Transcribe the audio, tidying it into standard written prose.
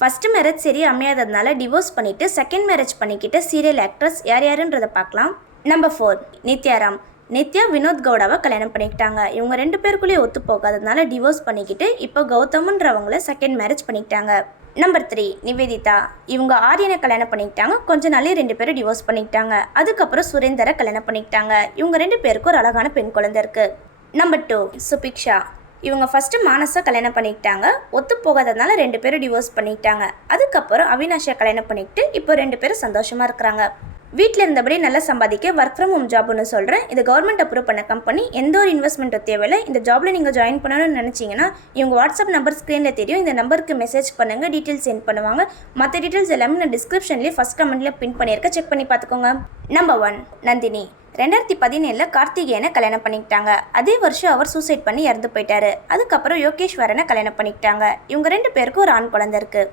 First marriage சரி அமையாததுனால divorce பண்ணிவிட்டு second marriage பண்ணிக்கிட்ட serial actress யார் யாருன்றதை பார்க்கலாம். நம்பர் 4 நித்யாராம். நித்யா வினோத் கவுடாவை கல்யாணம் பண்ணிக்கிட்டாங்க. இவங்க 2 பேருக்குள்ளேயே ஒத்து போகாததுனால டிவோர்ஸ் பண்ணிக்கிட்டு இப்போ கௌதம்ன்றவங்கள செகண்ட் மேரேஜ் பண்ணிக்கிட்டாங்க. நம்பர் 3 நிவேதிதா. இவங்க ஆரியனை கல்யாணம் பண்ணிக்கிட்டாங்க. கொஞ்ச நாளே 2 பேரும் டிவோர்ஸ் பண்ணிக்கிட்டாங்க. அதுக்கப்புறம் சுரேந்தரை கல்யாணம் பண்ணிக்கிட்டாங்க. இவங்க 2 பேருக்கும் ஒரு அழகான பெண் குழந்தை இருக்கு. நம்பர் 2 சுபிக்ஷா. இவங்க ஃபஸ்ட்டு மானஸை கல்யாணம் பண்ணிக்கிட்டாங்க. ஒத்து போகாததுனால 2 பேரும் டிவோர்ஸ் பண்ணிக்கிட்டாங்க. அதுக்கப்புறம் அவினாஷை கல்யாணம் பண்ணிக்கிட்டு இப்போ 2 பேரும் சந்தோஷமாக இருக்கிறாங்க. வீட்டில் இருந்தபடி நல்லா சம்பாதிக்க ஒர்க் ஃப்ரம் ஹோம் ஜாப்னு சொல்கிறேன். இது கவர்மெண்ட் அப்ரூவ் பண்ண கம்பெனி. எந்த ஒரு இன்வெஸ்ட்மெண்ட்டும் தேவையில்லை. இந்த ஜாபில் நீங்கள் ஜாயின் பண்ணணும்னு நினச்சிங்கன்னா இவங்க வாட்ஸ்அப் நம்பர் ஸ்க்ரீனில் தெரியும். இந்த நம்பருக்கு மெசேஜ் பண்ணுங்கள், டீட்டெயில்ஸ் சென்ட் பண்ணுவாங்க. மற்ற டீட்டெயில்ஸ் எல்லாமே நான் டிஸ்கிரிப்ஷன்லேயே ஃபஸ்ட் கமெண்ட்லேயே பின் பண்ணியிருக்கேன், செக் பண்ணி பார்த்துக்கோங்க. நம்பர் 1 நந்தினி. 2017 கார்த்திகேயனை கல்யாணம் பண்ணிக்கிட்டாங்க. அதே வருஷம் அவர் சூசைட் பண்ணி இறந்து போயிட்டாரு. அதுக்கப்புறம் யோகேஸ்வரனை கல்யாணம் பண்ணிக்கிட்டாங்க. இவங்க 2 பேருக்கும் ஒரு ஆண் குழந்தை இருக்குது.